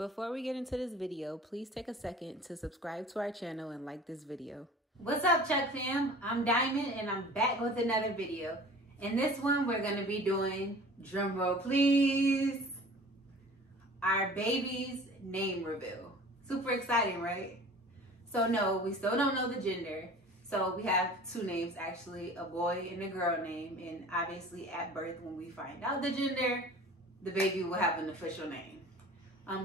Before we get into this video, please take a second to subscribe to our channel and like this video. What's up, Chuck fam? I'm Diamond and I'm back with another video. In this one, we're gonna be doing, drum roll please, our baby's name reveal. Super exciting, right? So no, we still don't know the gender. So we have two names actually, a boy and a girl name. And obviously at birth, when we find out the gender, the baby will have an official name.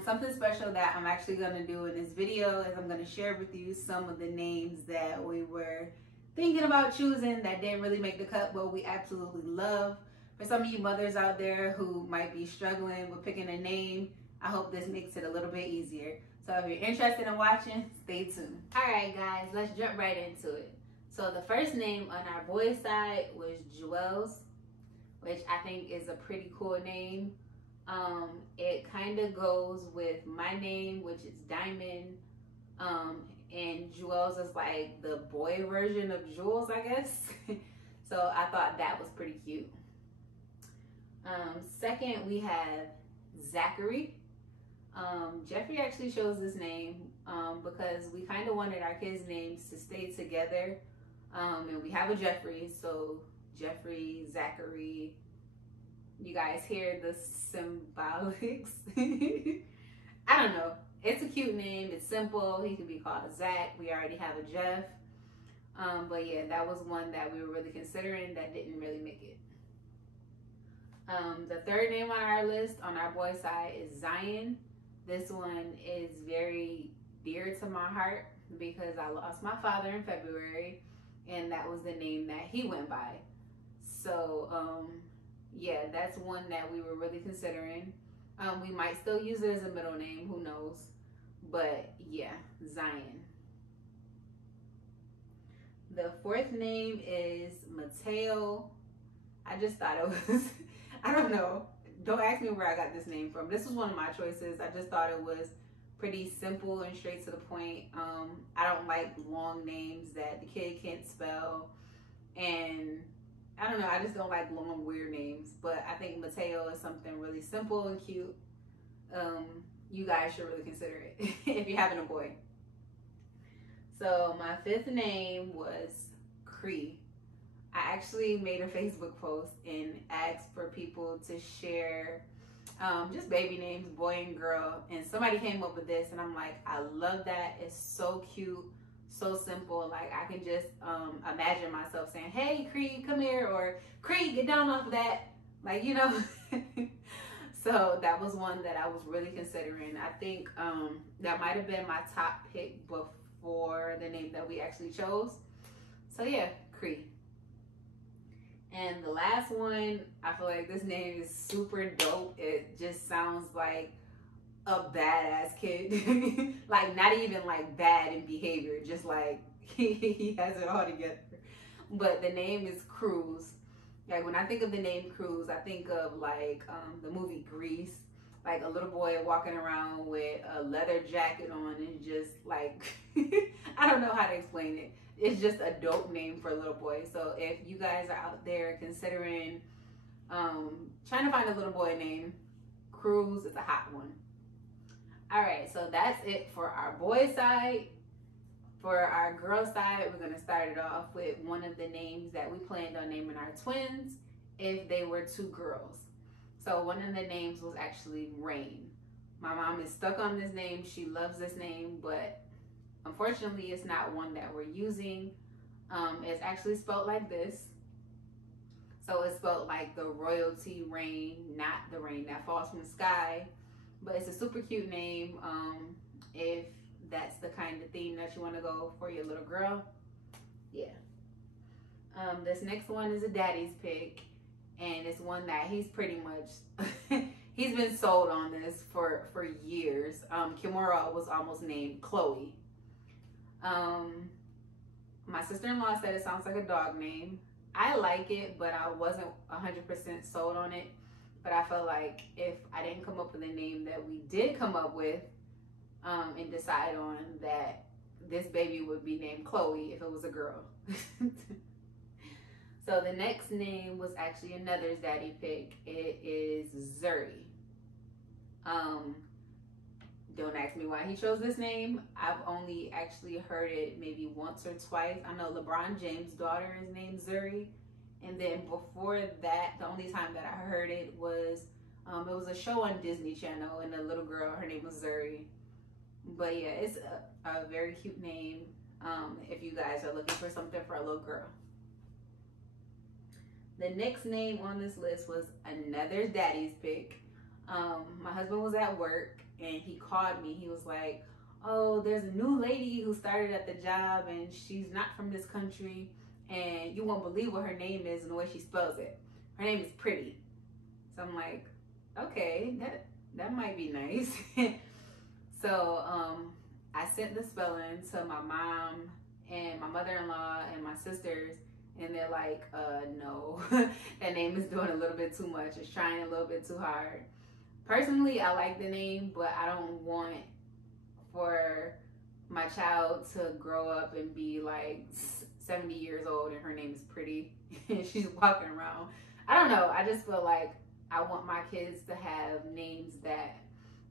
Something special that I'm actually going to do in this video is I'm going to share with you some of the names that we were thinking about choosing that didn't really make the cut, but we absolutely love. For some of you mothers out there who might be struggling with picking a name, I hope this makes it a little bit easier. So if you're interested in watching, stay tuned. All right, guys, let's jump right into it. So the first name on our boys' side was Joel's, which I think is a pretty cool name. It kind of goes with my name, which is Diamond, and Jules is like the boy version of Jules, I guess. So I thought that was pretty cute. Second, we have Zachary. Jeffrey actually chose this name because we kind of wanted our kids' names to stay together, and we have a Jeffrey, so Jeffrey, Zachary. You guys hear the symbolics? I don't know. It's a cute name. It's simple. He could be called a Zach. We already have a Jeff. But yeah, that was one that we were really considering that didn't really make it. The third name on our list on our boy side is Zion. This one is very dear to my heart because I lost my father in February, and that was the name that he went by. So, yeah, that's one that we were really considering. We might still use it as a middle name, who knows? But yeah, Zion. The fourth name is Mateo. I just thought it was, I don't know. Don't ask me where I got this name from. This was one of my choices. I just thought it was pretty simple and straight to the point. I don't like long names that the kid can't spell. And I don't know, I just don't like long, weird names, but I think Mateo is something really simple and cute. You guys should really consider it if you're having a boy. So my fifth name was Cree. I actually made a Facebook post and asked for people to share just baby names, boy and girl, and somebody came up with this, and I'm like, I love that. It's so cute. So simple. Like I can just imagine myself saying, hey Cree, come here, or Cree, get down off of that, like, you know. So that was one that I was really considering. I think that might have been my top pick before the name that we actually chose. So yeah, Cree. And the last one, I feel like this name is super dope. It just sounds like a badass kid. Like not even like bad in behavior, just like he has it all together. But the name is Cruz. Like when I think of the name Cruz, I think of like the movie Grease, like a little boy walking around with a leather jacket on and just like I don't know how to explain it. It's just a dope name for a little boy. So if you guys are out there considering trying to find a little boy name, Cruz is a hot one. All right, so that's it for our boy side. For our girl side, we're gonna start it off with one of the names that we planned on naming our twins if they were two girls. So one of the names was actually Rain. My mom is stuck on this name. She loves this name, but unfortunately it's not one that we're using. It's actually spelled like this. So it's spelled like the royalty rain, not the rain that falls from the sky. But it's a super cute name if that's the kind of theme that you want to go for your little girl. Yeah. This next one is a daddy's pick, and it's one that he's pretty much he's been sold on this for years. Kimura was almost named Chloe. My sister-in-law said it sounds like a dog name. I like it, but I wasn't 100% sold on it. But I felt like if I didn't come up with a name that we did come up with and decide on, that this baby would be named Chloe if it was a girl. So the next name was actually another daddy pick. It is Zuri. Don't ask me why he chose this name. I've only actually heard it maybe once or twice. I know LeBron James' daughter is named Zuri. And then before that, the only time that I heard it was a show on Disney Channel, and the little girl, her name was Zuri. But yeah, it's a very cute name if you guys are looking for something for a little girl. The next name on this list was another daddy's pick. My husband was at work and he called me. He was like, oh, there's a new lady who started at the job and she's not from this country, and you won't believe what her name is and the way she spells it. Her name is Pretty. So I'm like, okay, that might be nice. So I sent the spelling to my mom and my mother-in-law and my sisters, and they're like, no, that name is doing a little bit too much. It's trying a little bit too hard. Personally, I like the name, but I don't want for my child to grow up and be like 70 years old and her name is Pretty and she's walking around. I don't know. I just feel like I want my kids to have names that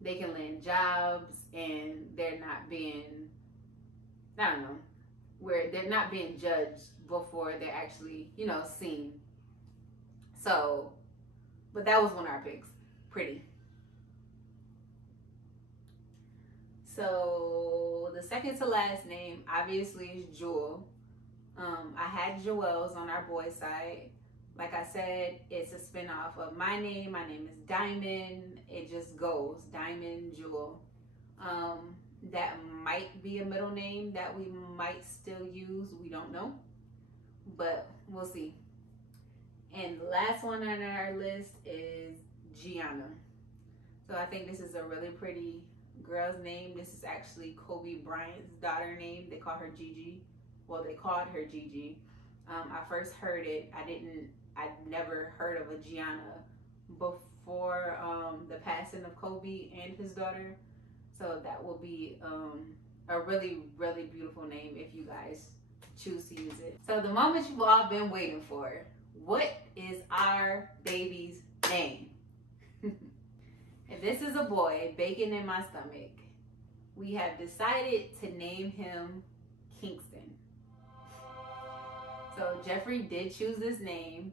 they can land jobs and they're not being, I don't know, where they're not being judged before they're actually, you know, seen. So, but that was one of our picks, Pretty. So the second to last name obviously is Jewel. I had Joel's on our boys' side. Like I said, it's a spinoff of my name. My name is Diamond. It just goes Diamond Jewel. That might be a middle name that we might still use. We don't know, but we'll see. And the last one on our list is Gianna. So I think this is a really pretty girl's name. This is actually Kobe Bryant's daughter name. They call her Gigi. Well, they called her Gigi. I first heard it. I'd never heard of a Gianna before the passing of Kobe and his daughter. So that will be a really, really beautiful name if you guys choose to use it. So the moment you've all been waiting for. What is our baby's name? If this is a boy, bacon in my stomach, we have decided to name him Kingston. So Jeffrey did choose this name.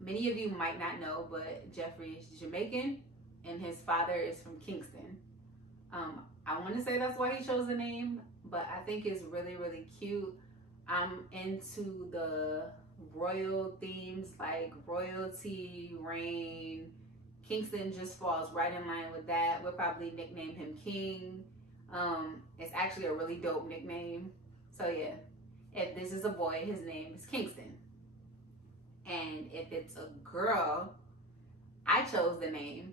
Many of you might not know, but Jeffrey is Jamaican and his father is from Kingston. I want to say that's why he chose the name, but I think it's really, really cute. I'm into the royal themes like royalty, reign. Kingston just falls right in line with that. We'll probably nickname him King. It's actually a really dope nickname. So yeah, if this is a boy, his name is Kingston. And if it's a girl, I chose the name.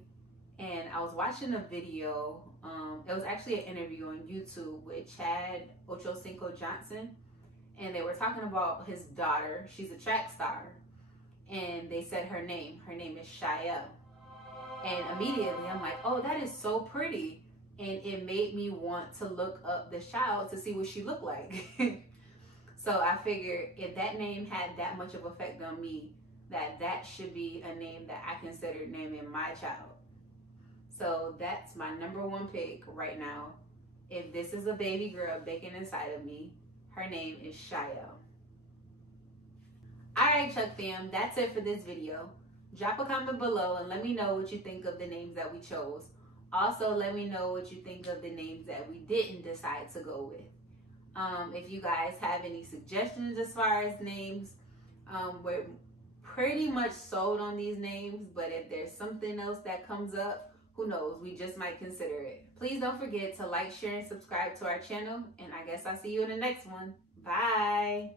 And I was watching a video. It was actually an interview on YouTube with Chad Ochocinco Johnson. And they were talking about his daughter. She's a track star. And they said her name. Her name is Shia. And immediately I'm like, oh, that is so pretty. And it made me want to look up the child to see what she looked like. So I figured if that name had that much of effect on me, that should be a name that I considered naming my child. So that's my #1 pick right now. If this is a baby girl baking inside of me, her name is Shia. Alright, Chuck fam, that's it for this video. Drop a comment below and let me know what you think of the names that we chose. Also, let me know what you think of the names that we didn't decide to go with. If you guys have any suggestions as far as names, we're pretty much sold on these names, but if there's something else that comes up, who knows, we just might consider it. Please don't forget to like, share, and subscribe to our channel, and I guess I'll see you in the next one. Bye!